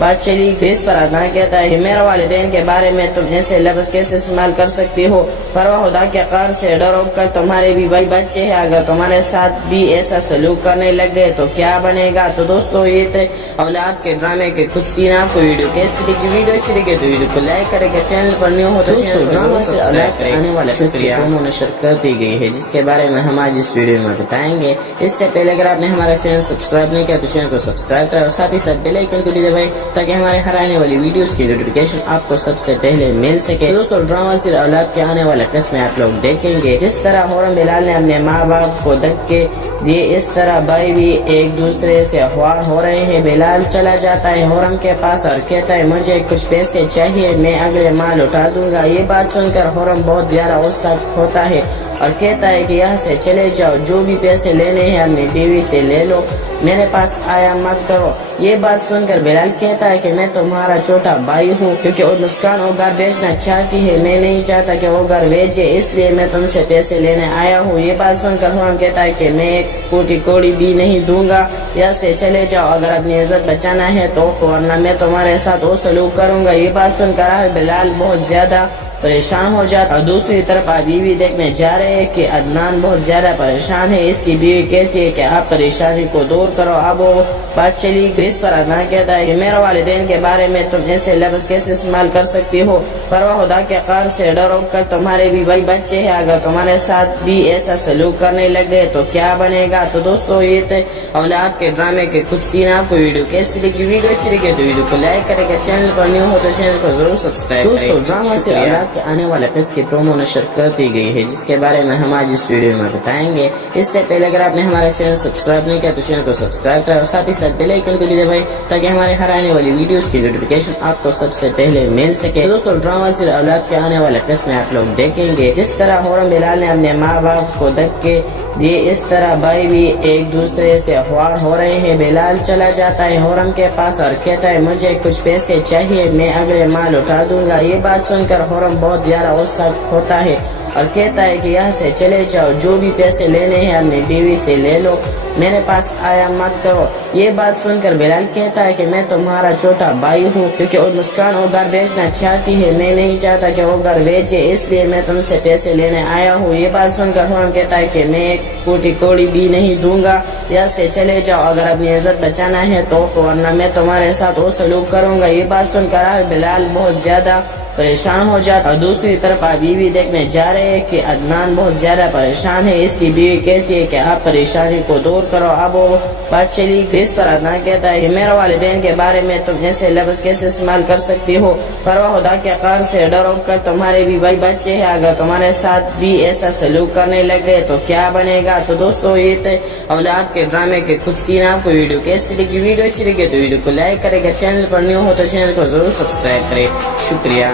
بات چلی اس پر عدنان کہتا ہے کہ میرے والدین کے بارے میں تم ایسے لفظ کیسے استعمال کر سکتی ہو؟ پرواہ خدا کے قہر سے ڈرو، کل تمہارے بھی بھائی بچے ہیں، اگر تمہارے ساتھ بھی ایسا سلوک کرنے لگ گئے تو کیا بنے گا؟ تو دوستو یہ تھے اولاد کے ڈرامے کے کچھ سین. آپ کو ویڈیو کیسی لگی؟ ویڈیو اچھی لگے تو ویڈیو کو لائک کرے گا، چینل پر نیو ہو تو چینل کو ضرور سبسکرائب کرے. آنے والے فلم نشر کر دی گئی ہے جس کے بارے میں ہم آج اس ویڈیو میں بتائیں گے. اس سے پہلے اگر آپ نے ہمارا چینل سبسکرائب نہیں کیا تو چینل کو سبسکرائب کریں اور ساتھ ہی ساتھ بیل آئیکن کو بھی دبائیں تاکہ ہمارے ہر آنے والی ویڈیوز کی نوٹیفیکیشن آپ کو سب سے پہلے مل سکے. دوستو ڈرامہ صرف اولاد کے آنے والے قسط میں آپ لوگ دیکھیں گے. جس طرح حورم بلال نے اپنے ماں باپ کو دھکے دیے، اس طرح بھائی بھی ایک دوسرے سے خوار ہو رہے ہیں. بلال چلا جاتا ہے حورم کے پاس اور کہتا ہے مجھے کچھ پیسے چاہیے، میں اگلے ماہ لوٹا دوں گا. یہ بات سن کر حورم بہت زیادہ غصہ ہوتا ہے اور کہتا ہے کہ یہاں سے چلے جاؤ، جو بھی پیسے لینے ہیں اپنی بیوی سے لے لو، میرے پاس آیا مت کرو. یہ بات سن کر بلال کہتا ہے کہ میں تمہارا چھوٹا بھائی ہوں، کیونکہ اور مسکان وہ گھر بیچنا چاہتی ہے، میں نہیں چاہتا کہ وہ گھر بیچے، اس لیے میں تم سے پیسے لینے آیا ہوں. یہ بات سن کر حورم کہتا ہے کہ میں ایک کوٹی کوڑی بھی نہیں دوں گا، یہاں سے چلے جاؤ، اگر اپنی عزت بچانا ہے تو ورنہ میں تمہارے ساتھ وہ سلوک کروں گا. یہ بات سن کر بلال بہت زیادہ پریشان ہو جاتا اور دوسری طرف بیوی دیکھنے جا رہے ہیں کہ عدنان بہت زیادہ پریشان ہے. اس کی بیوی کہتی ہے کہ آپ پریشانی کو دور کرو. اب وہ بات چلی اس پر عدنان کہتا ہے کہ میرے والدین کے بارے میں تم ایسے لفظ کیسے استعمال کر سکتی ہو؟ پرواہ خدا کے قہر سے ڈرو، کل تمہارے بھی بھائی بچے ہیں، اگر تمہارے ساتھ بھی ایسا سلوک کرنے لگ گئے تو کیا بنے گا؟ تو دوستو یہ تھے اولاد کے ڈرامے کے کچھ سین. آپ کو ویڈیو کیسی لگی؟ ویڈیو اچھی لگے تو ویڈیو کو لائک کرے گا، چینل پر نیو ہو تو چینل کو ضرور سبسکرائب کرے. دوستو ڈرامہ سے اولاد کے آنے والے قسط کی پرومو نشر کر دی گئی ہے جس کے بارے میں ہم آج اس ویڈیو میں بتائیں گے. اس سے پہلے اگر آپ نے ہمارا چینل سبسکرائب نہیں کیا تو چینل کو سبسکرائب کریں اور ساتھ ہی ساتھ بیل آئیکن کو بھی دبائیں تاکہ ہمارے ہر آنے والی ویڈیوز کی نوٹیفیکیشن آپ کو سب سے پہلے مل سکے. دوستو ڈرامہ صرف اولاد کے آنے والے قسط میں آپ لوگ دیکھیں گے. جس طرح حورم بلال نے اپنے ماں باپ کو دھکے دیے، اس طرح بھائی بھی ایک دوسرے سے خوار ہو رہے ہیں. بلال چلا جاتا ہے حورم کے پاس اور کہتا ہے مجھے کچھ پیسے چاہیے، میں اگلے ماہ لوٹا دوں گا. یہ بات سن کر حورم بہت زیادہ غصہ ہوتا ہے اور کہتا ہے کہ یہاں سے چلے جاؤ، جو بھی پیسے لینے ہیں اپنی بیوی سے لے لو، میرے پاس آیا مت کرو. یہ بات سن کر بلال کہتا ہے کہ میں تمہارا چھوٹا بھائی ہوں، کیونکہ اور مسکان وہ گھر بیچنا چاہتی ہے، میں نہیں چاہتا کہ وہ گھر بیچے، اس لیے میں تم سے پیسے لینے آیا ہوں. یہ بات سن کر حورم کہتا ہے کہ میں ایک کوٹی کوڑی بھی نہیں دوں گا، یہاں سے چلے جاؤ، اگر اپنی عزت بچانا ہے تو ورنہ میں تمہارے ساتھ وہ سلوک کروں گا. یہ بات سن کر بلال بہت زیادہ پریشان ہو جاتا اور دوسری طرف بیوی دیکھنے جا رہے ہیں کہ عدنان بہت زیادہ پریشان ہے. اس کی بیوی کہتی ہے کہ آپ پریشانی کو دور کرو. اب وہ بات چلی اس پر عدنان کہتا ہے کہ میرے والدین کے بارے میں تم ایسے لفظ کیسے استعمال کر سکتی ہو؟ پرواہ خدا کے قہر سے ڈرو، کل تمہارے بھی بھائی بچے ہیں، اگر تمہارے ساتھ بھی ایسا سلوک کرنے لگ گئے تو کیا بنے گا؟ تو دوستو یہ تھے اولاد کے ڈرامے کے کچھ سین. آپ کو ویڈیو کیسی لگی؟ ویڈیو اچھی لگے تو ویڈیو کو لائک کرے گا، چینل پر نیو ہو تو چینل کو ضرور سبسکرائب کرے. شکریہ.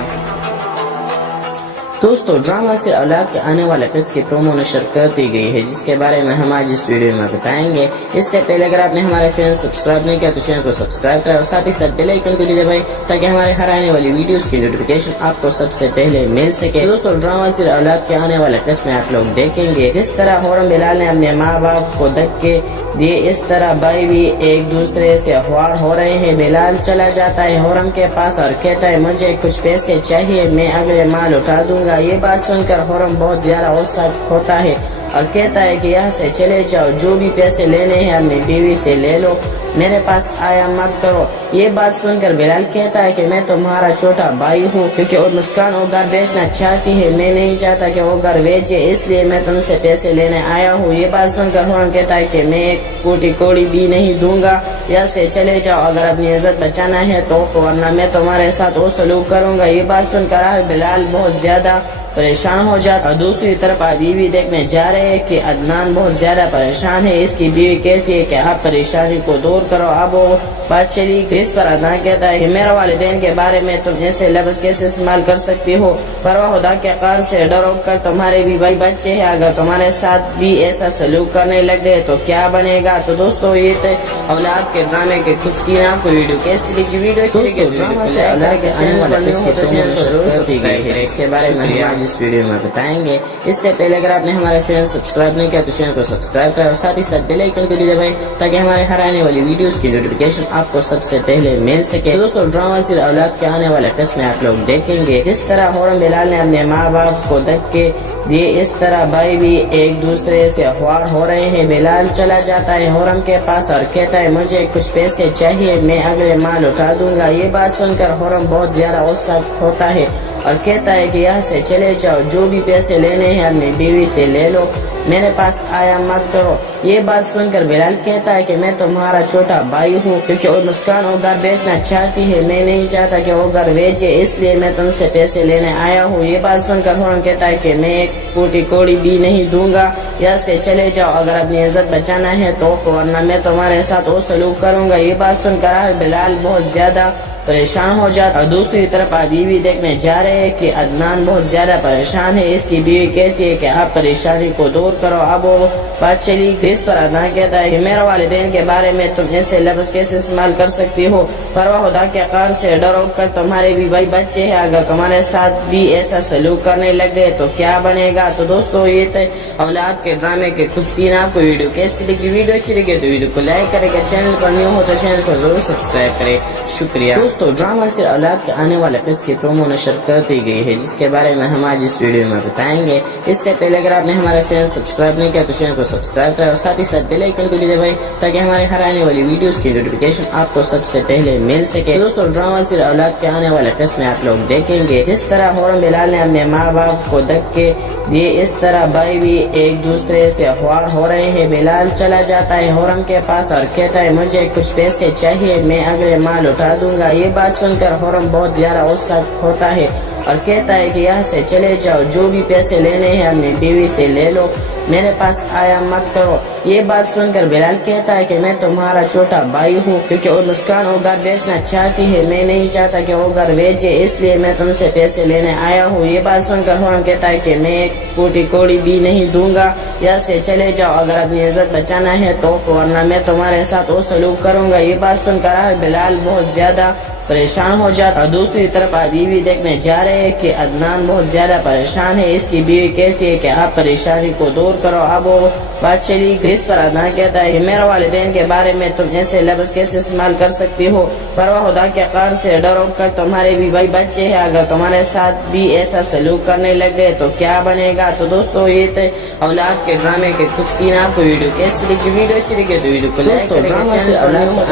دوستو ڈرامہ سے اولاد کے آنے والے قسط کی پرومو نشر کر دی گئی ہے جس کے بارے میں ہم آج اس ویڈیو میں بتائیں گے. اس سے پہلے اگر آپ نے ہمارا چینل سبسکرائب نہیں کیا تو چینل کو سبسکرائب کریں اور ساتھ ہی ساتھ بیل آئیکن کو بھی دبائیں تاکہ ہمارے ہر آنے والی ویڈیوز کی نوٹیفیکیشن آپ کو سب سے پہلے مل سکے. دوستو ڈرامہ صرف اولاد کے آنے والے قسط میں آپ لوگ دیکھیں گے. جس طرح حورم بلال نے اپنے ماں باپ کو دھکے دیے، اس طرح بھائی بھی ایک دوسرے سے خوار ہو رہے ہیں. بلال چلا جاتا ہے حورم کے پاس اور کہتا ہے مجھے کچھ پیسے چاہیے، میں اگلے ماہ لوٹا دوں گا. یہ بات سن کر حورم بہت زیادہ غصہ ہوتا ہے اور کہتا ہے کہ یہاں سے چلے جاؤ، جو بھی پیسے لینے ہیں اپنی بیوی سے لے لو، میرے پاس آیا مت کرو. یہ بات سن کر بلال کہتا ہے کہ میں تمہارا چھوٹا بھائی ہوں، کیونکہ اور مسکان وہ گھر بیچنا چاہتی ہے، میں نہیں چاہتا کہ وہ گھر بیچے، اس لیے میں تم سے پیسے لینے آیا ہوں. یہ بات سن کر حورم کہتا ہے کہ میں ایک کوٹی کوڑی بھی نہیں دوں گا، یہاں سے چلے جاؤ، اگر اپنی عزت بچانا ہے تو ورنہ میں تمہارے ساتھ وہ سلوک کروں گا. یہ بات سن کر بلال بہت زیادہ پریشان ہو جاتا اور دوسری طرف بیوی دیکھنے جا رہے ہیں کہ عدنان بہت زیادہ پریشان ہے. اس کی بیوی کہتی ہے کہ آپ پریشانی کو دور کرو. اب وہ بات چلی اس پر عدنان کہتا ہے کہ میرے والدین کے بارے میں تم ایسے لفظ کیسے استعمال کر سکتی ہو؟ پرواہ خدا کے قہر سے ڈرو، کل تمہارے بھی بھائی بچے ہیں، اگر تمہارے ساتھ بھی ایسا سلوک کرنے لگ گئے تو کیا بنے گا؟ تو دوستو یہ تھے اولاد کے ڈرامے کے کچھ سین. آپ کو ویڈیو کیسی لگی؟ ویڈیو اچھی لگی تو ویڈیو کو لائک کرے گا، چینل پر نیو ہو تو چینل کو ضرور سبسکرائب کریں. اس کے بارے میں اس ویڈیو میں بتائیں گے۔ اس سے پہلے اگر آپ نے ہمارے چینل سبسکرائب نہیں کیا تو چینل کو سبسکرائب کریں اور ساتھ ہی ساتھ بیل آئیکن کو بھی دبائیں تاکہ ہمارے ہر آنے والی ویڈیوز کی نوٹیفیکیشن آپ کو سب سے پہلے مل سکے۔ دوستو ڈرامہ سیر اولاد کے آنے والے قسم آپ لوگ دیکھیں گے، جس طرح حورم بلال نے اپنے ماں باپ کو دھکے دیے اس طرح بھائی بھی ایک دوسرے سے خوار ہو رہے ہیں۔ بلال چلا جاتا ہے حورم کے پاس اور کہتا ہے مجھے کچھ پیسے چاہیے، میں اگلے ماہ لوٹا دوں گا۔ یہ بات سن کر حورم بہت زیادہ غصہ ہوتا ہے اور کہتا ہے کہ یہاں سے چلے جاؤ، جو بھی پیسے لینے ہیں اپنی بیوی سے لے لو، میرے پاس آیا مت کرو۔ یہ بات سن کر بلال کہتا ہے کہ میں تمہارا چھوٹا بھائی ہوں، کیونکہ وہ مسکان وہ گھر بیچنا چاہتی ہے، میں نہیں چاہتا کہ وہ گھر بیچے، اس لیے میں تم سے پیسے لینے آیا ہوں۔ یہ بات سن کر حورم کہتا ہے کہ میں ایک کوٹی کوڑی بھی نہیں دوں گا، یہاں سے چلے جاؤ، اگر اپنی عزت بچانا ہے تو ورنہ میں تمہارے ساتھ وہ سلوک کروں گا۔ یہ بات سن کر بلال بہت زیادہ پریشان ہو جاتا اور دوسری طرف بیوی دیکھنے جا رہے ہیں کہ عدنان بہت زیادہ پریشان ہے۔ اس کی بیوی کہتی ہے کہ آپ پریشانی کو دور کرو۔ اب وہ بات چلی، اس پر عدنان کہتا ہے کہ میرے والدین کے بارے میں تم ایسے لفظ کیسے استعمال کر سکتی ہو؟ پرواہ خدا کے قہر سے ڈرو، کل تمہارے بھی بھائی بچے ہیں، اگر تمہارے ساتھ بھی ایسا سلوک کرنے لگ گئے تو کیا بنے گا؟ تو دوستو یہ تھے اولاد کے ڈرامے کے کچھ سین۔ آپ کو ویڈیو کیسی لگی؟ ویڈیو اچھی لگی تو ویڈیو کو لائک کرے گا، چینل پر نیو ہو تو چینل کو ضرور سبسکرائب کرے۔ شکریہ دوستو۔ ڈرامہ سیر اولاد کے آنے والے قسط کی پرومو نشر کر دی گئی ہے، جس کے بارے میں ہم آج اس ویڈیو میں بتائیں گے۔ اس سے پہلے اگر آپ نے ہمارا چینل سبسکرائب نہیں کیا تو چینل کو سبسکرائب کریں اور ساتھ ہی ساتھ بیل آئیکن کو بھی دبائیں تاکہ ہمارے ہر آنے والی ویڈیوز کی نوٹیفیکیشن آپ کو سب سے پہلے مل سکے۔ دوستو ڈرامہ سیر اولاد کے آنے والے قسط میں آپ لوگ دیکھیں گے، جس طرح حورم بلال نے اپنے ماں باپ کو دھکے دیے اس طرح بھائی بھی ایک دوسرے سے خوار ہو رہے ہیں۔ بلال چلا جاتا ہے حورم کے پاس اور کہتا ہے مجھے کچھ پیسے چاہیے، میں اگلے ماہ لوٹا دوں گا۔ یہ بات سن کر حورم بہت زیادہ غصہ ہوتا ہے اور کہتا ہے کہ یہاں سے چلے جاؤ، جو بھی پیسے لینے ہیں اپنی بیوی سے لے لو، میرے پاس آیا مت کرو۔ یہ بات سن کر بلال کہتا ہے کہ میں تمہارا چھوٹا بھائی ہوں، کیونکہ وہ مسکان وہ گھر بیچنا چاہتی ہے، میں نہیں چاہتا کہ وہ گھر بیچے، اس لیے میں تم سے پیسے لینے آیا ہوں۔ یہ بات سن کر حورم کہتا ہے کہ میں ایک کوٹی کوڑی بھی نہیں دوں گا، یہاں سے چلے جاؤ، اگر اپنی عزت بچانا ہے تو ورنہ میں تمہارے ساتھ وہ سلوک کروں گا۔ یہ بات سن کر بلال بہت زیادہ پریشان ہو جاتا اور دوسری طرف بیوی دیکھنے جا رہے ہیں کہ عدنان بہت زیادہ پریشان ہے۔ اس کی بیوی کہتی ہے کہ آپ پریشانی کو دور کرو۔ اب وہ بات چلی، اس پر عدنان کہتا ہے کہ میرے والدین کے بارے میں تم ایسے لفظ کیسے استعمال کر سکتی ہو؟ پرواہ خدا کے قہر سے ڈرو، کل تمہارے بھی بھائی بچے ہیں، اگر تمہارے ساتھ بھی ایسا سلوک کرنے لگ گئے تو کیا بنے گا؟ تو دوستو یہ تھے اولاد کے ڈرامے کے کچھ سین۔ آپ کو ویڈیو کیسی لگی؟ ویڈیو اچھی لگی تو ویڈیو کو لائک کرے گا، چینل اولاد کو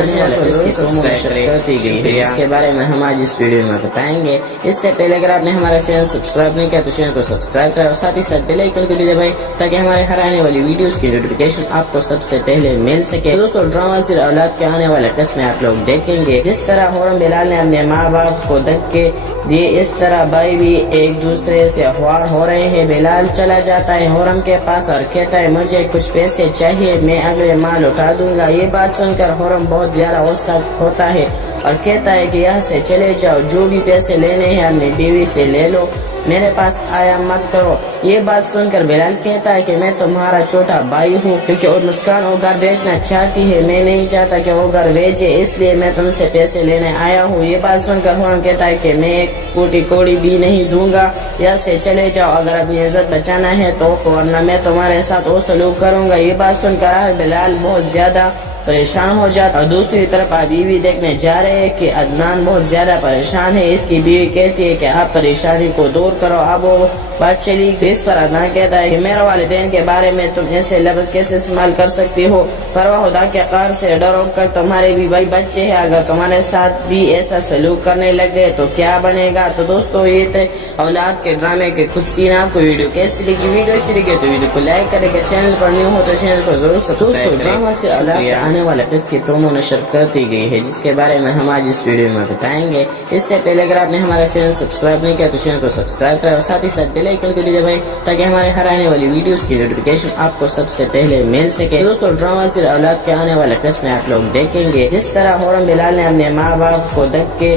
سبسکرائب کر دی گئی ہے، کے بارے میں ہم آج اس ویڈیو میں بتائیں گے۔ اس سے پہلے اگر آپ نے ہمارا چینل سبسکرائب نہیں کیا تو چینل کو سبسکرائب کریں اور ساتھ ہی ساتھ بیل آئیکن کو بھی دبائیں تاکہ ہمارے ہر آنے والی ویڈیوز کی نوٹیفیکیشن آپ کو سب سے پہلے مل سکے۔ دوستو ڈرامہ سیر اولاد کے آنے والے قسط میں آپ لوگ دیکھیں گے، جس طرح حورم بلال نے اپنے ماں باپ کو دھکے دیے اس طرح بھائی بھی ایک دوسرے سے خوار ہو رہے ہیں۔ بلال چلا جاتا ہے حورم کے پاس اور کہتا ہے مجھے کچھ پیسے چاہیے، میں اگلے ماہ لوٹا دوں گا۔ یہ بات سن کر حورم بہت زیادہ غصہ ہوتا ہے اور کہتا ہے کہ یہاں سے چلے جاؤ، جو بھی پیسے لینے ہیں اپنی بیوی سے لے لو، میرے پاس آیا مت کرو۔ یہ بات سن کر بلال کہتا ہے کہ میں تمہارا چھوٹا بھائی ہوں، کیونکہ وہ مسکان وہ گھر بیچنا چاہتی ہے، میں نہیں چاہتا کہ وہ گھر بیچے، اس لیے میں تم سے پیسے لینے آیا ہوں۔ یہ بات سن کر حورم کہتا ہے کہ میں ایک کوٹی کوڑی بھی نہیں دوں گا، یہاں سے چلے جاؤ، اگر اپنی عزت بچانا ہے تو ورنہ میں تمہارے ساتھ وہ سلوک کروں گا۔ یہ بات سن کر بلال بہت زیادہ پریشان ہو جاتا اور دوسری طرف بیوی دیکھنے جا رہے ہیں کہ عدنان بہت زیادہ پریشان ہے۔ اس کی بیوی کہتی ہے کہ آپ پریشانی کو دور کرو۔ اب وہ بات چلی، اس پر عدنان کہتا ہے کہ میرے والدین کے بارے میں تم ایسے لفظ کیسے استعمال کر سکتی ہو؟ پرواہ خدا کے قہر سے ڈرو، کل تمہارے بھی بھائی بچے ہیں، اگر تمہارے ساتھ بھی ایسا سلوک کرنے لگ گئے تو کیا بنے گا؟ تو دوستو یہ تھے اولاد کے ڈرامے کے کچھ سین۔ آپ کو ویڈیو کیسی لگی؟ ویڈیو اچھی لگی تو ویڈیو کو لائک کرے گا، چینل پر نیو ہو تو چینل کو ضرور سبسکرائب کرے۔ ڈرامہ سے اولاد کے آنے والے قسط کی پرومو نشر کر دی گئی ہے، جس کے بارے میں ہم آج اس ویڈیو میں بتائیں گے۔ اس سے پہلے اگر آپ نے ہمارا چینل سبسکرائب نہیں کیا تو چینل کو سبسکرائب کریں اور ساتھ ہی ساتھ بیل آئیکن کو بھی دبائیں تاکہ ہمارے ہر آنے والی ویڈیوز کی نوٹیفیکیشن آپ کو سب سے پہلے مل سکے۔ دوستو ڈرامہ سیر اولاد کے آنے والے قسط میں آپ لوگ دیکھیں گے، جس طرح حورم بلال نے اپنے ماں باپ کو دھکے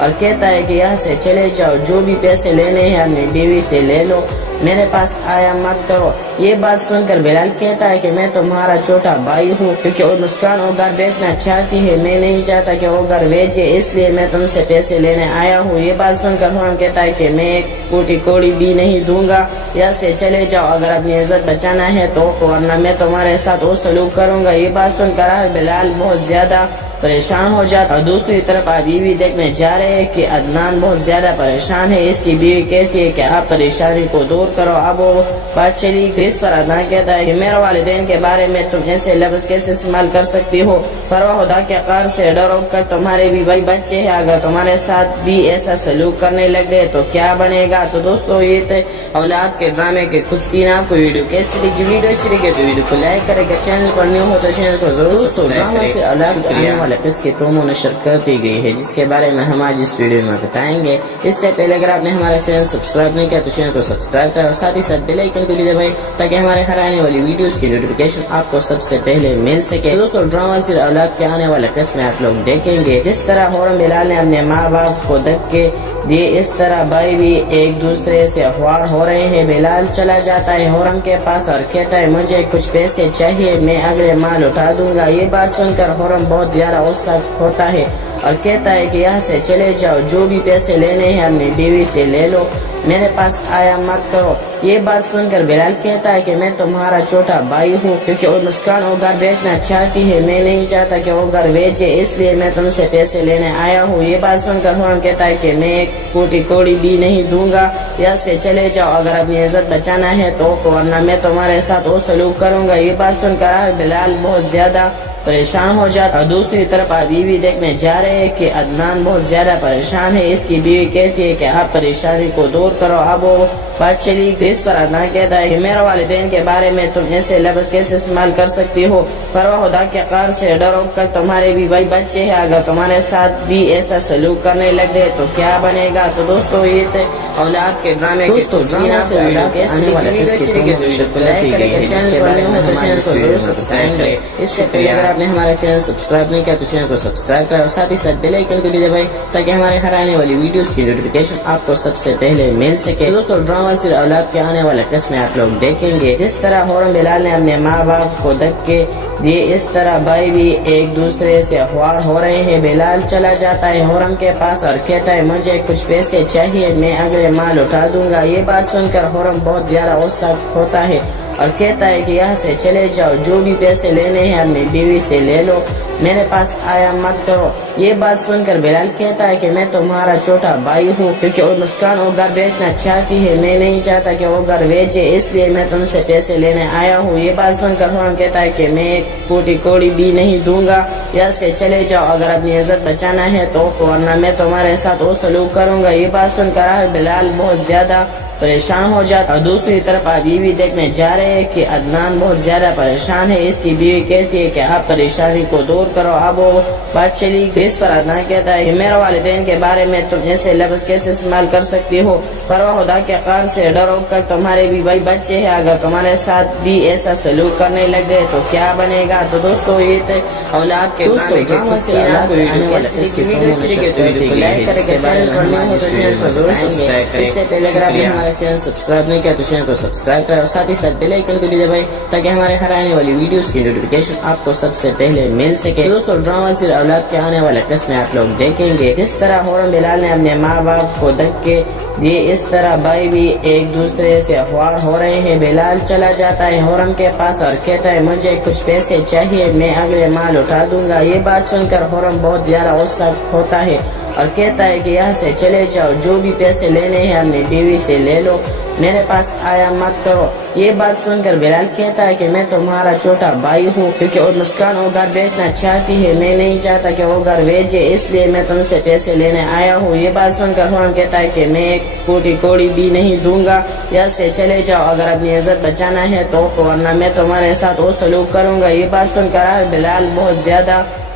اور کہتا ہے کہ یہاں سے چلے جاؤ, جو بھی پیسے لینے ہیں اپنی بیوی سے لے لو, میرے پاس آیا مت کرو. یہ بات سن کر بلال کہتا ہے کہ میں تمہارا چھوٹا بھائی ہوں, کیونکہ وہ مسکان وہ گھر بیچنا چاہتی ہے, میں نہیں چاہتا کہ وہ گھر بیچے, اس لیے میں تم سے پیسے لینے آیا ہوں. یہ بات سن کر ہورن کہتا ہے کہ میں ایک کوٹی کوڑی بھی نہیں دوں گا, یہاں سے چلے جاؤ, اگر اپنی عزت بچانا ہے تو, ورنہ میں تمہارے ساتھ وہ سلوک کروں گا. یہ بات سن کر بلال بہت زیادہ پریشان ہو جاتا. اور دوسری طرف آپ بیوی دیکھنے جا رہے ہیں کہ عدنان بہت زیادہ پریشان ہے. اس کی بیوی کہتی ہے کہ آپ پریشانی کو دور کرو. اب وہ بات چلی اس پر عدنان کہتا ہے کہ میرے والدین کے بارے میں تم ایسے لفظ کیسے استعمال کر سکتی ہو, پرواہ خدا کے قہر سے ڈرو, کر تمہارے بھی بھائی بچے ہیں, اگر تمہارے ساتھ بھی ایسا سلوک کرنے لگ گئے تو کیا بنے گا. تو دوستو یہ تھے اولاد کے ڈرامے کے کچھ سین. آپ کو ویڈیو کیسی لگی, ویڈیو اچھی لگی تو ویڈیو کو لائک کرے گا, چینل پر نیو ہو تو چینل کو ضرور سبسکرائب کریں. اولاد کے آنے والے قسط کی پرومو نشر کر دی گئی ہے, جس کے بارے میں ہم آج اس ویڈیو میں بتائیں گے. اس سے پہلے اگر آپ نے ہمارے چینل سبسکرائب نہیں کیا تو چینل کو سبسکرائب کریں, اور ساتھ ہی ساتھ بیل آئیکن کو بھی دبائیں تاکہ ہمارے ہر آنے والی ویڈیوز کی نوٹیفیکیشن آپ کو سب سے پہلے مل سکے. دوستو ڈرامہ صرف اولاد کے آنے والے قسط میں آپ لوگ دیکھیں گے. جس طرح ہورن بلال نے اپنے ماں باپ کو دھکے دیے, اس طرح بھائی بھی ایک دوسرے سے اخبار ہو رہے ہیں. بلال چلا جاتا ہے ہورن کے پاس اور کہتا ہے مجھے کچھ پیسے چاہیے, میں اگلے مال اٹھا دوں گا. یہ بات سن کر ہورن بہت زیادہ غصہ ہوتا ہے اور کہتا ہے کہ یہاں سے چلے جاؤ, جو بھی پیسے لینے ہیں اپنی بیوی سے لے لو, میرے پاس آیا مت کرو. یہ بات سن کر بلال کہتا ہے کہ میں تمہارا چھوٹا بھائی ہوں, کیونکہ وہ مسکان وہ گھر بیچنا چاہتی ہے, میں نہیں چاہتا کہ وہ گھر بیچے, اس لیے میں تم سے پیسے لینے آیا ہوں. یہ بات سن کر ہورن کہتا ہے کہ میں ایک کوٹی کوڑی بھی نہیں دوں گا, یہاں سے چلے جاؤ, اگر اپنی عزت بچانا ہے تو, ورنہ میں تمہارے ساتھ وہ سلوک کروں گا. یہ بات سن کر بلال بہت زیادہ پریشان ہو جاتا. اور دوسری طرف آپ بیوی دیکھنے جا رہے ہیں کہ عدنان بہت زیادہ پریشان ہے. اس کی بیوی کہتی ہے کہ آپ پریشانی کو دور کرو. اب وہ بات چلی اس پر عدنان کہتا ہے کہ میرے والدین کے بارے میں تم ایسے لفظ کیسے استعمال کر سکتی ہو, پرواہ خدا کے قہر سے ڈرو, کر تمہارے بھی بھائی بچے ہیں, اگر تمہارے ساتھ بھی ایسا سلوک کرنے لگ گئے تو کیا بنے گا. تو دوستو یہ تھے اولاد کے ڈرامے کے ڈرامہ سے ویڈیو کیسی لگی, ویڈیو اچھی لگی تو ویڈیو کو لائک کریں, چینل پر نیو ہو تو چینل کو ضرور سبسکرائب کریں. اس سے پہلے اگر آپ نے ہمارے چینل سبسکرائب نہیں کیا تو چینل کو سبسکرائب کریں, اور ساتھ ہی ساتھ بیل آئیکن کو بھی دبائیں تاکہ ہمارے ہر آنے والی ویڈیوز کی نوٹیفیکیشن آپ کو سب سے پہلے مل سکے. دوستو ڈرامہ صرف اولاد کے آنے والے قسط میں آپ لوگ دیکھیں گے. جس طرح ہورن بلال نے اپنے ماں باپ کو دھکے دیے, اس طرح بھائی بھی ایک دوسرے سے اخبار ہو رہے ہیں. بلال چلا جاتا ہے ہورن کے پاس اور کہتا ہے مجھے کچھ پیسے چاہیے, میں اگلے مال اٹھا دوں گا. یہ بات سن کر ہورن بہت زیادہ غصہ ہوتا ہے اور کہتا ہے کہ یہاں سے چلے جاؤ, جو بھی پیسے لینے ہیں اپنی بیوی سے لے لو, میرے پاس آیا مت کرو. یہ بات سن کر بلال کہتا ہے کہ میں تمہارا چھوٹا بھائی ہوں, کیونکہ وہ مسکان وہ گھر بیچنا چاہتی ہے, میں نہیں چاہتا کہ وہ گھر بیچے, اس لیے میں تم سے پیسے لینے آیا ہوں. یہ بات سن کر ہورن کہتا ہے کہ میں ایک کوٹی کوڑی بھی نہیں دوں گا, یہاں سے چلے جاؤ, اگر اپنی عزت بچانا ہے تو, ورنہ میں تمہارے ساتھ وہ سلوک کروں گا. یہ بات سن کر بلال بہت زیادہ پریشان ہو جاتا. اور دوسری طرف آپ بیوی دیکھنے جا رہے ہیں کہ عدنان بہت زیادہ پریشان ہے. اس کی بیوی کہتی ہے کہ آپ پریشانی کو دور کرو. اب وہ بات چلی اس پر عدنان کہتا ہے کہ میرے والدین کے بارے میں تم ایسے لفظ کیسے استعمال کر سکتی ہو, پرواہ خدا کے قہر سے ڈرو, کر تمہارے بھی بھائی بچے ہیں, اگر تمہارے ساتھ بھی ایسا سلوک کرنے لگ گئے تو کیا بنے گا. تو دوستو یہ تھے اولاد کے ڈرامے کے کچھ سین. آپ کو ویڈیو کیسی لگی, ویڈیو اچھی لگی تو ویڈیو کو لائک کریں, چینل پر نیو ہو تو چینل کو ضرور سبسکرائب کریں. اس سے پہلے اگر آپ ہمارے چینل سبسکرائب نہیں کیا تو چینل کو سبسکرائب کریں, اور ساتھ ہی ساتھ بیل آئیکن کو بھی دبائیں تاکہ ہمارے ہر آنے والی ویڈیوز کی نوٹیفیکیشن آپ کو سب سے پہلے مل سکے. دوستو ڈرامہ صرف اولاد کے آنے والے قسط میں آپ لوگ دیکھیں گے. جس طرح ہورن بلال نے اپنے ماں باپ کو دھکے دیے, اس طرح بھائی بھی ایک دوسرے سے اخبار ہو رہے ہیں. بلال چلا جاتا ہے ہورن کے پاس اور کہتا ہے مجھے کچھ پیسے چاہیے, میں اگلے مال اٹھا دوں گا. یہ بات سن کر ہورن بہت زیادہ غصہ ہوتا ہے اور کہتا ہے کہ یہاں سے چلے جاؤ, جو بھی پیسے لینے ہیں اپنی بیوی سے لے لو, میرے پاس آیا مت کرو. یہ بات سن کر بلال کہتا ہے کہ میں تمہارا چھوٹا بھائی ہوں, کیونکہ وہ مسکان وہ گھر بیچنا چاہتی ہے, میں نہیں چاہتا کہ وہ گھر بیچے, اس لیے میں تم سے پیسے لینے آیا ہوں. یہ بات سن کر ہورن کہتا ہے کہ میں ایک کوٹی کوڑی بھی نہیں دوں گا, یہاں سے چلے جاؤ, اگر اپنی عزت بچانا ہے تو, ورنہ میں تمہارے ساتھ وہ سلوک کروں گا. یہ بات سن کر بلال بہت زیادہ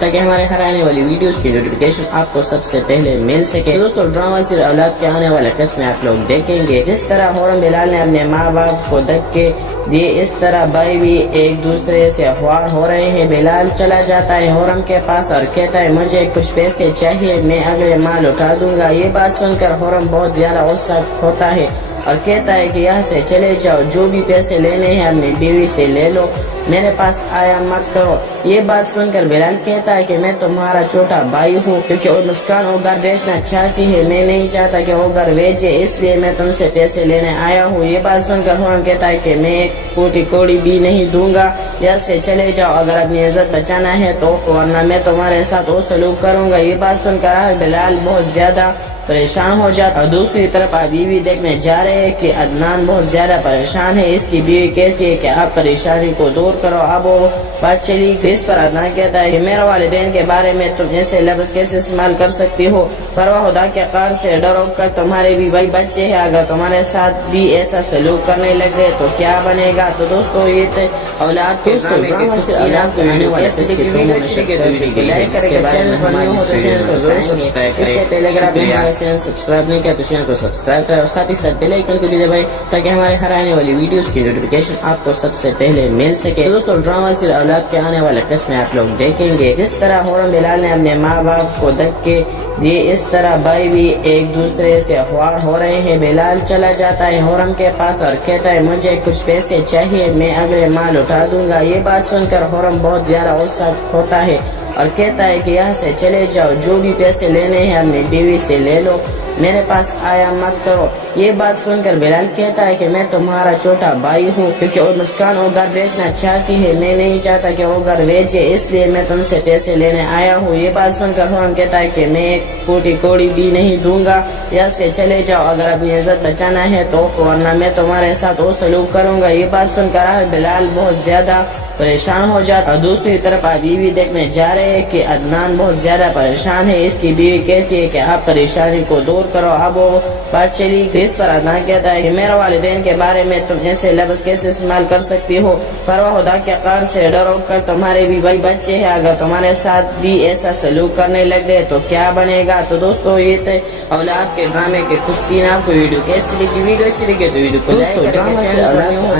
تاکہ ہمارے ہر آنے والی ویڈیوز کی نوٹیفیکیشن آپ کو سب سے پہلے مل سکے۔ دوستو ڈرامہ سیر اولاد کے آنے والے قسط میں آپ لوگ دیکھیں گے جس طرح حورم بلال نے اپنے ماں باپ کو دھکے دیے، اس طرح بھائی بھی ایک دوسرے سے خوار ہو رہے ہیں۔ بلال چلا جاتا ہے حورم کے پاس اور کہتا ہے مجھے کچھ پیسے چاہیے، میں اگلے ماہ لوٹا دوں گا۔ یہ بات سن کر حورم بہت زیادہ غصہ ہوتا ہے اور کہتا ہے کہ یہاں سے چلے جاؤ، جو بھی پیسے لینے ہیں اپنی بیوی سے لے لو، میرے پاس آیا مت کرو۔ یہ بات سن کر بلال کہتا ہے کہ میں تمہارا چھوٹا بھائی ہوں، کیونکہ مسکان وہ گھر بیچنا چاہتی ہے، میں نہیں چاہتا کہ وہ گھر بیچے، اس لیے میں تم سے پیسے لینے آیا ہوں۔ یہ بات سن کر حورم کہتا ہے کہ میں ایک کوٹی کوڑی بھی نہیں دوں گا، یہاں سے چلے جاؤ اگر اپنی عزت بچانا ہے تو، ورنہ میں تمہارے ساتھ وہ سلوک کروں گا۔ یہ بات سن کر بلال بہت زیادہ پریشان ہو جاتا اور دوسری طرف بیوی دیکھنے جا رہے ہیں کہ عدنان بہت زیادہ پریشان ہے۔ اس کی بیوی کہتی ہے کہ آپ پریشانی کو دور کرو۔ اب وہ بات چلی اس پر عدنان کہتا ہے کہ میرے والدین کے بارے میں تم ایسے لفظ کیسے استعمال کر سکتی ہو؟ پرواہ خدا کے قہر سے ڈرو، کل تمہارے بھی بھائی بچے ہیں، اگر تمہارے ساتھ بھی ایسا سلوک کرنے لگ گئے تو کیا بنے گا؟ تو دوستو یہ تھے اولاد کے ڈرامے کے اولاد کے آنے والے قسط کی ویڈیو اچھی لگے تو ویڈیو کو لائک کریں، چینل پر نئے ہو تو چینل کو ضرور سبسکرائب کریں۔ اس سے پہلے اگر آپ نے چینل سبسکرائب نہیں کیا تو چینل کو سبسکرائب کریں اور ساتھ ہی ساتھ بیل آئیکن کو بھی دبائیں تاکہ ہمارے ہر آنے والی ویڈیوز کی نوٹیفیکیشن آپ کو سب سے پہلے مل سکے۔ دوستو ڈرامہ سیر اولاد کے آنے والے قسط میں آپ لوگ دیکھیں گے جس طرح حورم بلال نے اپنے ماں باپ کو دھکے دیے، اس طرح بھائی بھی ایک دوسرے سے خوار ہو رہے ہیں۔ بلال چلا جاتا ہے حورم کے پاس اور کہتا ہے مجھے کچھ پیسے چاہیے، میں اگلے ماہ لوٹا دوں گا۔ یہ بات سن کر حورم بہت زیادہ غصہ ہوتا ہے اور کہتا ہے کہ یہاں سے چلے جاؤ، جو بھی پیسے لینے ہیں اپنی بیوی سے لے لو، میرے پاس آیا مت کرو۔ یہ بات سن کر بلال کہتا ہے کہ میں تمہارا چھوٹا بھائی ہوں، کیونکہ مسکان وہ گھر بیچنا چاہتی ہے، میں نہیں چاہتا کہ وہ گھر بیچے، اس لیے میں تم سے پیسے لینے آیا ہوں۔ یہ بات سن کر حورم کہتا ہے کہ میں ایک کوٹی کوڑی بھی نہیں دوں گا، یہاں سے چلے جاؤ اگر اپنی عزت بچانا ہے تو، ورنہ میں تمہارے ساتھ وہ سلوک کروں گا۔ یہ بات سن کر بلال بہت زیادہ پریشان ہو جاتا اور دوسری طرف بیوی دیکھنے جا رہے ہیں کہ عدنان بہت زیادہ پریشان ہے۔ اس کی بیوی کہتی ہے کہ آپ پریشانی کو دور کرو۔ اب وہ بات چلی اس پر عدنان کہتا ہے کہ میرے والدین کے بارے میں تم ایسے لفظ کیسے استعمال کر سکتی ہو؟ پرواہ خدا کے قہر سے ڈرو، کل تمہارے بھی بھائی بچے ہیں، اگر تمہارے ساتھ بھی ایسا سلوک کرنے لگ گئے تو کیا بنے گا؟ تو دوستو یہ تھے اولاد کے ڈرامے کے کچھ سین۔ آپ کو ویڈیو کیسی لگی؟ ویڈیو اچھی لگی تو ویڈیو کو لائک کریں،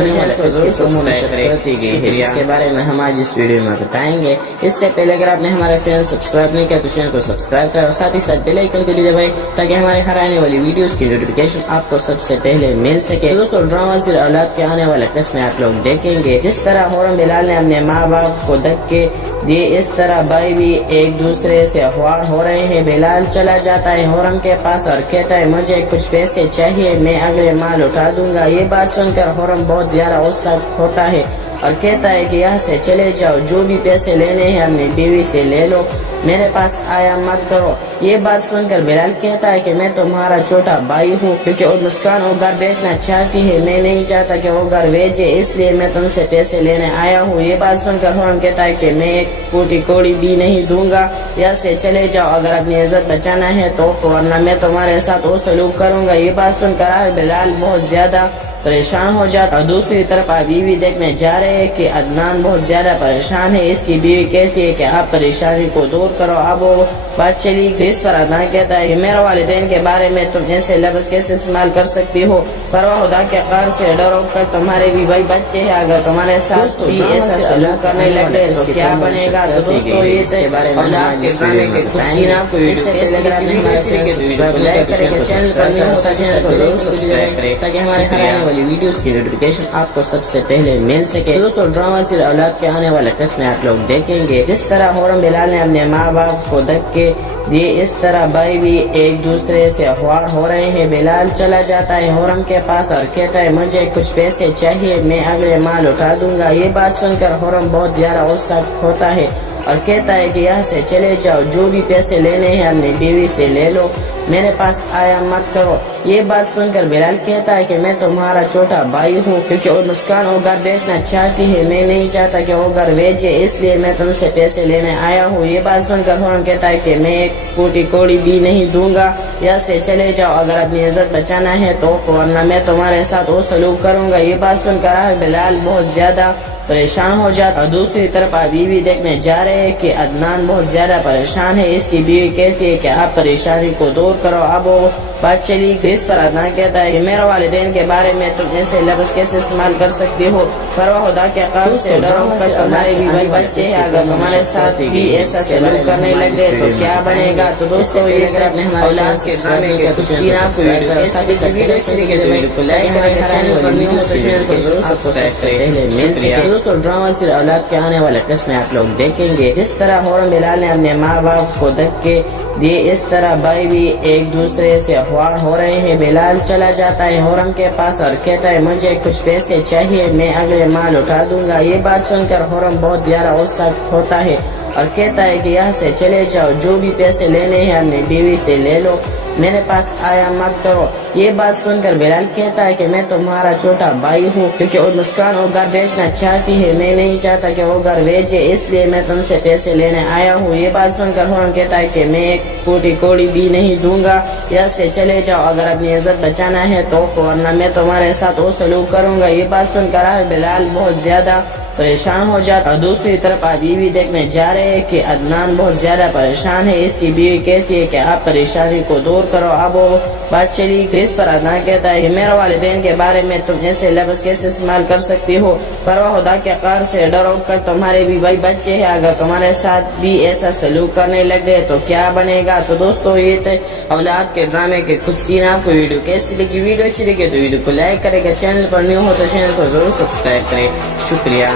چینل کو ضرور سبسکرائب کریں۔ بارے میں ہم آج اس ویڈیو میں بتائیں گے۔ اس سے پہلے اگر آپ نے ہمارا چینل سبسکرائب نہیں کیا تو چینل کو سبسکرائب کریں اور ساتھ ہی ساتھ بیل آئیکن کو بھی دبائیں تاکہ ہمارے ہر آنے والی ویڈیوز کی نوٹیفیکیشن آپ کو سب سے پہلے مل سکے۔ دوستو ڈرامہ سیر اولاد کے آنے والے قسط میں آپ لوگ دیکھیں گے جس طرح حورم بلال نے اپنے ماں باپ کو دھکے دیے، اس طرح بھائی بھی ایک دوسرے سے خوار ہو رہے ہیں۔ بلال چلا جاتا ہے حورم کے پاس اور کہتا ہے مجھے کچھ پیسے چاہیے، میں اگلے ماہ لوٹا دوں گا۔ یہ بات سن کر حورم بہت زیادہ غصہ ہوتا ہے اور کہتا ہے کہ یہاں سے چلے جاؤ، جو بھی پیسے لینے ہیں اپنی بیوی سے لے لو، میرے پاس آیا مت کرو۔ یہ بات سن کر بلال کہتا ہے کہ میں تمہارا چھوٹا بھائی ہوں، کیونکہ مسکان وہ گھر بیچنا چاہتی ہے، میں نہیں چاہتا کہ وہ گھر بیچے، اس لیے میں تم سے پیسے لینے آیا ہوں۔ یہ بات سن کر حورم کہتا ہے کہ میں ایک کوٹی کوڑی بھی نہیں دوں گا، یہاں سے چلے جاؤ اگر اپنی عزت بچانا ہے تو، ورنہ میں تمہارے ساتھ وہ سلوک کروں گا۔ یہ بات سن کر بلال بہت زیادہ پریشان ہو جاتا اور دوسری طرف بیوی دیکھنے جا رہے ہیں کہ عدنان بہت زیادہ پریشان ہے۔ اس کی بیوی کہتی ہے کہ آپ پریشانی کو دور کرو۔ اب وہ بات چلی اس پر عدنان کہتا ہے کہ میرے والدین کے بارے میں تم ایسے لفظ کیسے استعمال کر سکتی ہو؟ پرواہ خدا کے قہر سے ڈرو، کل تمہارے بھی بھائی بچے ہیں، اگر تمہارے ساتھ بھی ایسا سلوک کرنے لگ گئے تو کیا بنے گا؟ تو دوستو یہ تھے اولاد کے ڈرامے کے کچھ سین۔ آپ کو ویڈیو کیسی لگی؟ ویڈیو اچھی لگی تو ویڈیو کو لائک کریں، چینل پر نئے ہو تو چینل کو ضرور سبسکرائب کریں تاکہ ہمارے ہر آنے والی ویڈیوز کی نوٹیفیکیشن آپ کو سب سے پہلے مل سکے۔ دوستو ڈرامہ سیر اولاد کے آنے والے قسط میں آپ لوگ دیکھیں گے جس طرح حورم بلال نے اپنے ماں باپ کو دھکے دیے، اس طرح بھائی بھی ایک دوسرے سے خوار ہو رہے ہیں۔ بلال چلا جاتا ہے حورم کے پاس اور کہتا ہے مجھے کچھ پیسے چاہیے، میں اگلے ماہ لوٹا دوں گا۔ یہ بات سن کر حورم بہت زیادہ غصہ ہوتا ہے اور کہتا ہے کہ یہاں سے چلے جاؤ، جو بھی پیسے لینے ہیں اپنی بیوی سے لے لو، میرے پاس آیا مت کرو۔ یہ بات سن کر بلال کہتا ہے کہ میں تمہارا چھوٹا بھائی ہوں، کیونکہ وہ مسکان وہ گھر بیچنا چاہتی ہے، میں نہیں چاہتا کہ وہ گھر بیچے، اس لیے میں تم سے پیسے لینے آیا ہوں۔ یہ بات سن کر ہورن کہتا ہے کہ میں ایک کوٹی کوڑی بھی نہیں دوں گا، یہاں سے چلے جاؤ، اگر اپنی عزت بچانا ہے تو، ورنہ میں تمہارے ساتھ وہ سلوک کروں گا۔ یہ بات سن کر بلال بہت زیادہ پریشان ہو جاتا، اور دوسری طرف بیوی دیکھنے جا رہے ہیں کہ عدنان بہت زیادہ پریشان ہے۔ اس کی بیوی کہتی ہے کہ آپ پریشانی کو دور کرو۔ اب وہ بات چلی اس پر عدنان کہتا ہے کہ میرے والدین کے بارے میں تم ایسے لفظ کیسے استعمال کر سکتی ہو؟ پرواہ خدا کے قہر سے ڈرو، کل تمہارے بھی بھائی بچے ہیں، اگر تمہارے ساتھ بھی ایسا سلوک کرنے لگ گئے تو کیا بنے گا؟ تو دوستو یہ اولاد کے ڈرامے کے کچھ سین آپ کو ویڈیو ویڈیو اچھی لگے تو ویڈیو کو لائک کریں، چینل پر نیو ہو تو چینل کو ضرور سبسکرائب کریں۔ دوستو ڈرامہ صرف اولاد کے آنے والے قسم میں آپ لوگ دیکھیں گے، جس طرح ہورن بلال نے اپنے ماں باپ کو دھکے دیے، اس طرح بھائی بھی ایک دوسرے سے خوار ہو رہے ہیں۔ بلال چلا جاتا ہے ہورن کے پاس اور کہتا ہے مجھے کچھ پیسے چاہیے، میں اگلے مال اٹھا دوں گا۔ یہ بات سن کر ہورن بہت زیادہ غصہ ہوتا ہے اور کہتا ہے کہ یہاں سے چلے جاؤ، جو بھی پیسے لینے ہیں اپنی بیوی سے لے لو، میرے پاس آیا مت کرو۔ یہ بات سن کر بلال کہتا ہے کہ میں تمہارا چھوٹا بھائی ہوں، کیونکہ وہ مسکان وہ گھر بیچنا چاہتی ہے، میں نہیں چاہتا کہ وہ گھر بیچے، اس لیے میں تم سے پیسے لینے آیا ہوں۔ یہ بات سن کر ہورن کہتا ہے کہ میں ایک کوٹی کوڑی بھی نہیں دوں گا، یہاں سے چلے جاؤ، اگر اپنی عزت بچانا ہے تو، ورنہ میں تمہارے ساتھ وہ سلوک کروں گا۔ یہ بات سن کر بلال بہت زیادہ پریشان ہو جاتا، اور دوسری طرف بیوی دیکھنے جا رہے ہیں کہ عدنان بہت زیادہ پریشان ہے۔ اس کی بیوی کہتی ہے کہ آپ پریشانی کو دور کرو۔ اب وہ بات چلی اس پر عدنان کہتا ہے کہ میرے والدین کے بارے میں تم ایسے لفظ کیسے استعمال کر سکتی ہو؟ پرواہ خدا کے قہر سے ڈرو، کل تمہارے بھی بھائی بچے ہیں، اگر تمہارے ساتھ بھی ایسا سلوک کرنے لگ گئے تو کیا بنے گا؟ تو دوستو یہ تھے اولاد کے ڈرامے کے کچھ سین۔ آپ کو ویڈیو کیسی لگی؟ ویڈیو اچھی لگی تو ویڈیو کو لائک کرے گا، چینل پر نیو ہو تو چینل کو ضرور سبسکرائب کریں۔ شکریہ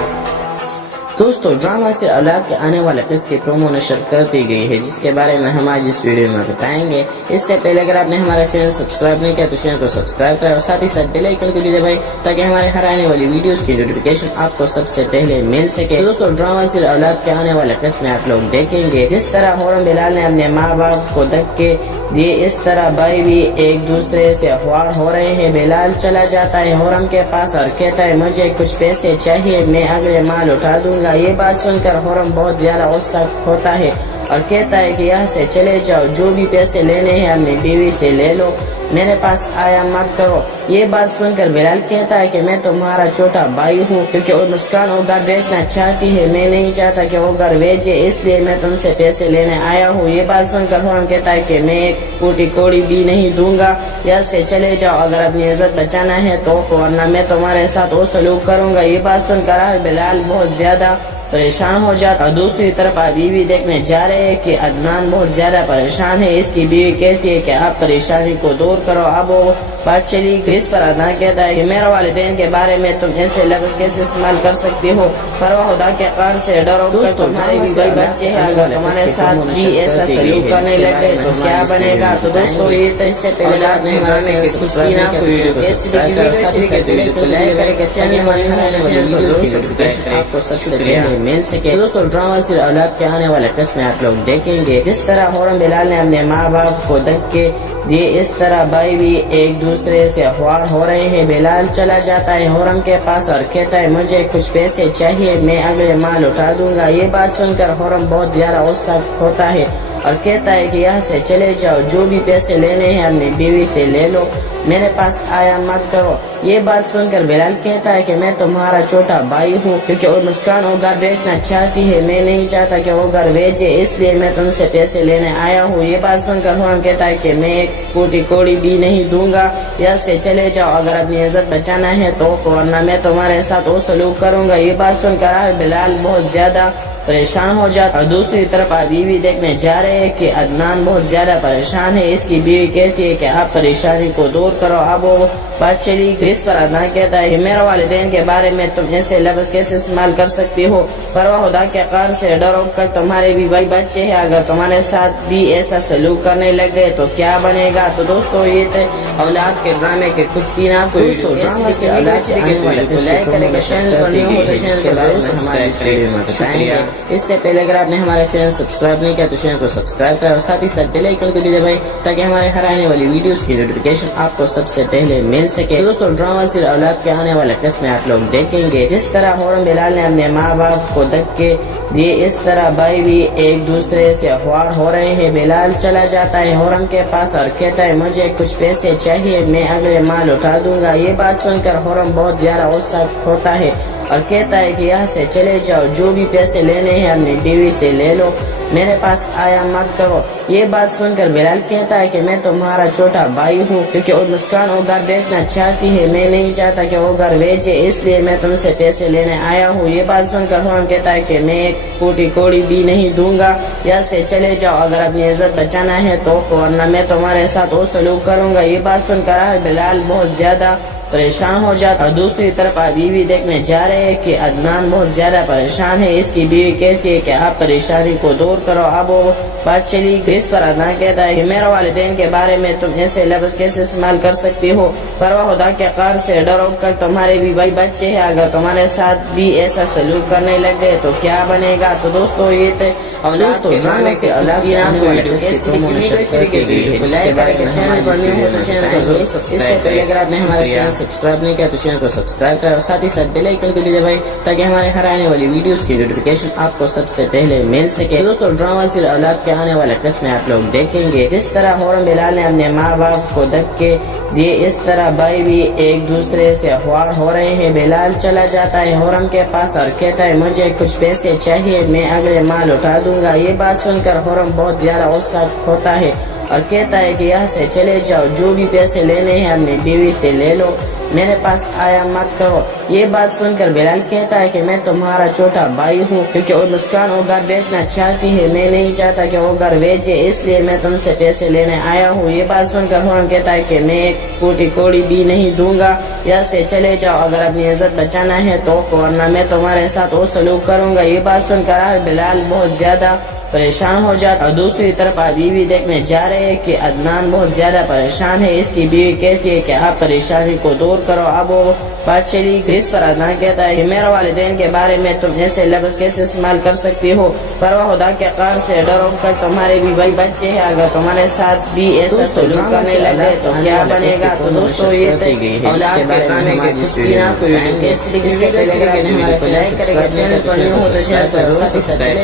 دوستو۔ ڈرامہ سے اولاد کے آنے والے قسط کی پرومو نشر کر دی گئی ہے، جس کے بارے میں ہم آج اس ویڈیو میں بتائیں گے۔ اس سے پہلے اگر آپ نے ہمارا چینل سبسکرائب نہیں کیا تو چینل کو سبسکرائب کریں، اور ساتھ ہی ساتھ بیل آئیکن کو بھی دبائیں تاکہ ہمارے ہر آنے والی ویڈیوز کی نوٹیفیکیشن آپ کو سب سے پہلے مل سکے۔ دوستو ڈرامہ سے اولاد کے آنے والے قسط میں آپ لوگ دیکھیں گے، جس طرح ہورن بلال نے اپنے ماں باپ کو دھکے دیے، اس طرح بھائی بھی ایک دوسرے سے خوار ہو رہے ہیں۔ بلال چلا جاتا ہے ہورن کے پاس اور کہتا ہے مجھے کچھ پیسے چاہیے، میں اگلے مال اٹھا دوں گا۔ یہ بات سن کر ہورن بہت زیادہ غصہ ہوتا ہے اور کہتا ہے کہ یہاں سے چلے جاؤ، جو بھی پیسے لینے ہیں اپنی بیوی سے لے لو، میرے پاس آیا مت کرو۔ یہ بات سن کر بلال کہتا ہے کہ میں تمہارا چھوٹا بھائی ہوں، کیونکہ وہ مسکان وہ گھر بیچنا چاہتی ہے، میں نہیں چاہتا کہ وہ گھر بیچے، اس لیے میں تم سے پیسے لینے آیا ہوں۔ یہ بات سن کر ہورن کہتا ہے کہ میں ایک کوٹی کوڑی بھی نہیں دوں گا، یہاں سے چلے جاؤ، اگر اپنی عزت بچانا ہے تو، ورنہ میں تمہارے ساتھ وہ سلوک کروں گا۔ یہ بات سن کر بلال بہت زیادہ پریشان ہو جاتا، اور دوسری طرف بیوی دیکھنے جا رہے ہیں کہ عدنان بہت زیادہ پریشان ہے۔ اس کی بیوی کہتی ہے کہ آپ پریشانی کو دور کرو۔ اب وہ بات چلی اس پر عدنان کہتا ہے کہ میرے والدین کے بارے میں تم ایسے لفظ کیسے استعمال کر سکتی ہو؟ پرواہ خدا کے قہر سے ڈرو، کل تمہارے بھی بھائی بچے ہیں، اگر تمہارے ساتھ بھی ایسا سلوک کرنے لگ گئے تو کیا بنے گا؟ تو دوستو یہ تھے اس سے پہلے آپ نے ہمارے کچھ سین۔ آپ کو ویڈیو کیسی لگی؟ ویڈیو اچھی لگی تو ویڈیو کو لائک کرے گا، چینل کو ضرور سبسکرائب کریں، آپ کو سب سے پہلے مل سکے۔ دوستو ڈرامہ صرف اولاد کے آنے والے قسط میں آپ لوگ دیکھیں گے، جس طرح ہورن بلال نے اپنے ماں باپ کو دھکے دیے، اس طرح بھائی بھی ایک دوسرے سے خوار ہو رہے ہیں۔ بلال چلا جاتا ہے ہورن کے پاس اور کہتا ہے مجھے کچھ پیسے چاہیے، میں اگلے مال اٹھا دوں گا۔ یہ بات سن کر ہورن بہت زیادہ غصہ ہوتا ہے اور کہتا ہے کہ یہاں سے چلے جاؤ، جو بھی پیسے لینے ہیں اپنی بیوی سے لے لو، میرے پاس آیا مت کرو۔ یہ بات سن کر بلال کہتا ہے کہ میں تمہارا چھوٹا بھائی ہوں، کیونکہ وہ مسکان وہ گھر بیچنا چاہتی ہے، میں نہیں چاہتا کہ وہ گھر بیچے، اس لیے میں تم سے پیسے لینے آیا ہوں۔ یہ بات سن کر ہورن کہتا ہے کہ میں ایک کوٹی کوڑی بھی نہیں دوں گا، یہاں سے چلے جاؤ، اگر اپنی عزت بچانا ہے تو، ورنہ میں تمہارے ساتھ وہ سلوک کروں گا۔ یہ بات سن کر بلال بہت زیادہ پریشان ہو جاتا، اور دوسری طرف بیوی دیکھنے جا رہے ہیں کہ عدنان بہت زیادہ پریشان ہے۔ اس کی بیوی کہتی ہے کہ آپ پریشانی کو دور کرو۔ اب وہ بات چلی اس پر عدنان کہتا ہے کہ میرے والدین کے بارے میں تم ایسے لفظ کیسے استعمال کر سکتی ہو؟ پرواہ خدا کے قہر سے ڈرو، کل تمہارے بھی بھائی بچے ہیں، اگر تمہارے ساتھ بھی ایسا سلوک کرنے لگ گئے تو کیا بنے گا؟ تو دوستو یہ تھے اولاد کے ڈرامے کے کچھ سین۔ آپ کو ڈرامہ سے اولاد کے آنے والے کو لائک کرے گا، چینل پر نیو ہو تو چینل کو ضرور سبسکرائب کریں۔ اس سے پہلے اگر آپ نے ہمارے چینل سبسکرائب نہیں کیا تو چینل کو سبسکرائب کریں اور ساتھ ہی ساتھ بیل آئیکن کو بھی دبائیں تاکہ ہمارے ہر آنے والی ویڈیوز کی نوٹیفیکیشن آپ کو سب سے پہلے مل سکے۔ دوستو ڈرامہ سیر اولاد کے آنے والے قسط میں آپ لوگ دیکھیں گے جس طرح حورم بلال نے اپنے ماں باپ کو دھکے دیے، اس طرح بھائی بھی ایک دوسرے سے اخبار ہو رہے ہیں۔ بلال چلا جاتا ہے حورم کے پاس اور کہتا ہے مجھے کچھ پیسے چاہیے، میں اگلے ماہ لوٹا دوں گا۔ یہ بات سن کر حورم بہت زیادہ غصہ ہوتا ہے اور کہتا ہے کہ یہاں سے چلے جاؤ، جو بھی پیسے لینے ہیں اپنی بیوی سے لے لو، میرے پاس آیا مت کرو۔ یہ بات سن کر بلال کہتا ہے کہ میں تمہارا چھوٹا بھائی ہوں، کیونکہ اور مسکان وہ گھر بیچنا چاہتی ہے، میں نہیں چاہتا کہ وہ گھر بیچے، اس لیے میں تم سے پیسے لینے آیا ہوں۔ یہ بات سن کر حورم کہتا ہے کہ میں ایک کوٹی کوڑی بھی نہیں دوں گا، یہاں سے چلے جاؤ، اگر اپنی عزت بچانا ہے تو ورنہ میں تمہارے ساتھ وہ سلوک کروں گا۔ یہ بات سن کر بلال بہت زیادہ پریشان ہو جاتا اور دوسری طرف بیوی دیکھنے جا رہے ہیں کہ عدنان بہت زیادہ پریشان ہے۔ اس کی بیوی کہتی ہے کہ آپ پریشانی کو دور کرو۔ اب وہ بات چلی اس پر عدنان کہتا ہے کہ میرے والدین کے بارے میں تم ایسے لفظ کیسے استعمال کر سکتی ہو؟ پرواہ خدا کے قہر سے ڈرو، کل تمہارے بھی بھائی بچے ہیں، اگر تمہارے ساتھ بھی ایسا سلوک کرنے لگ گئے تو کیا بنے گا؟ تو دوستوں یہ تھے اولاد کے ڈرامے کے اولاد کے آنے والے قسط کی ویڈیو چلی گئی ہے، لائک کریں کہ چینل پر نیو ہو تو چینل کو ضرور سبسکرائب کریں۔ اس سے پہلے اگر آپ نے ہمارے چینل سبسکرائب نہیں کیا تو چینل کو سبسکرائب کریں اور ساتھ ہی ساتھ بیل آئیکن کو بھی دبائیں تاکہ ہمارے ہر آنے والی ویڈیوز کی نوٹیفیکیشن آپ کو سب سے پہلے مل سکے۔ دوستو ڈرامہ سیر اولاد کے آنے والے قسط میں آپ لوگ دیکھیں گے جس طرح حورم بلال نے اپنے ماں باپ کو دھکے دیے، اس طرح بھائی بھی ایک دوسرے سے اخبار ہو رہے ہیں۔ بلال چلا جاتا ہے حورم کے پاس اور کہتا ہے مجھے کچھ پیسے چاہیے، میں اگلے ماہ لوٹا دوں گا۔ یہ بات سن کر حورم بہت زیادہ غصہ ہوتا ہے اور کہتا ہے کہ یہاں سے چلے جاؤ، جو بھی پیسے لینے ہیں اپنی بیوی سے لے لو، میرے پاس آیا مت کرو۔ یہ بات سن کر بلال کہتا ہے کہ میں تمہارا چھوٹا بھائی ہوں، کیونکہ اور مسکان وہ گھر بیچنا چاہتی ہے، میں نہیں چاہتا کہ وہ گھر بیچے، اس لیے میں تم سے پیسے لینے آیا ہوں۔ یہ بات سن کر حورم کہتا ہے کہ میں ایک کوٹی کوڑی بھی نہیں دوں گا، یہاں سے چلے جاؤ، اگر اپنی عزت بچانا ہے تو ورنہ میں تمہارے ساتھ وہ سلوک کروں گا۔ یہ بات سن کر بلال بہت زیادہ پریشان ہو جاتا اور دوسری طرف بیوی دیکھنے جا رہے ہیں کہ عدنان بہت زیادہ پریشان ہے۔ اس کی بیوی کہتی ہے کہ آپ پریشانی کو دور کرو۔ اب وہ بات چلی اس پر عدنان کہتا ہے کہ میرے والدین کے بارے میں تم ایسے لفظ کیسے استعمال کر سکتی ہو؟ پرواہ خدا کے قہر سے ڈرو، کل تمہارے بھی بھائی بچے ہیں، اگر تمہارے ساتھ بھی ایسا سلوک کرنے لگے تو کیا بنے گا؟ تو دوستو یہ تھے اولاد کے ڈرامے کے تفصیل آپ کو ویڈیو کیسی لگی اس سے پہلے اگر آپ نے ہمارے کو لائک کرے گا، چینل پر نیو ہو تو چینل کو ضرور سبسکرائب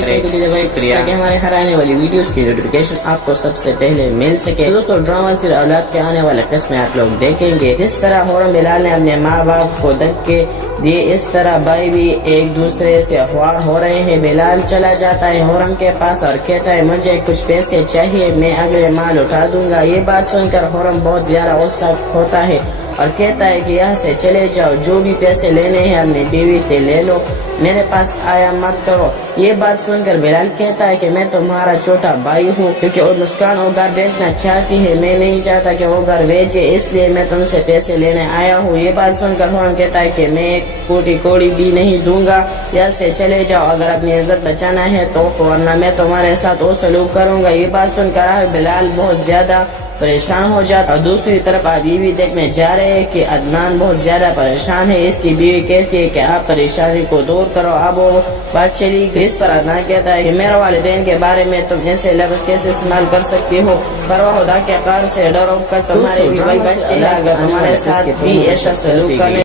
کریں تاکہ ہمارے ہر آنے والی ویڈیوز کی نوٹیفیکیشن آپ کو سب سے پہلے مل سکے۔ دوستو ڈرامہ سیر اولاد کے آنے والے قسط میں آپ لوگ دیکھیں گے جس طرح حورم بلال نے اپنے ماں باپ کو دھکے دیے، اس طرح بھائی بھی ایک دوسرے سے اخبار ہو رہے ہیں۔ بلال چلا جاتا ہے حورم کے پاس اور کہتا ہے مجھے کچھ پیسے چاہیے، میں اگلے ماہ لوٹا دوں گا۔ یہ بات سن کر حورم بہت زیادہ غصہ ہوتا ہے اور کہتا ہے کہ یہاں سے چلے جاؤ، جو بھی پیسے لینے ہیں اپنی بیوی سے لے لو، میرے پاس آیا مت کرو۔ یہ بات سن کر بلال کہتا ہے کہ میں تمہارا چھوٹا بھائی ہوں، کیونکہ اور مسکان وہ گھر بیچنا چاہتی ہے، میں نہیں چاہتا کہ وہ گھر بیچے، اس لیے میں تم سے پیسے لینے آیا ہوں۔ یہ بات سن کر حورم کہتا ہے کہ میں ایک کوٹی کوڑی بھی نہیں دوں گا، یہاں سے چلے جاؤ، اگر اپنی عزت بچانا ہے تو ورنہ میں تمہارے ساتھ وہ سلوک کروں گا۔ یہ بات سن کر بلال بہت زیادہ پریشان ہو جاتا اور دوسری طرف بیوی دیکھنے جا رہے ہیں کہ عدنان بہت زیادہ پریشان ہے۔ اس کی بیوی کہتی ہے کہ آپ پریشانی کو دور کرو۔ اب وہ بات چلی اس پر عدنان کہتا ہے کہ میرے والدین کے بارے میں تم ایسے لفظ کیسے استعمال کر سکتی ہو؟ پرواہ خدا کے قہر سے ڈرو، کل تمہارے بھی بھائی بچے ہیں، اگر تمہارے ساتھ بھی ایسا سلوک کرنے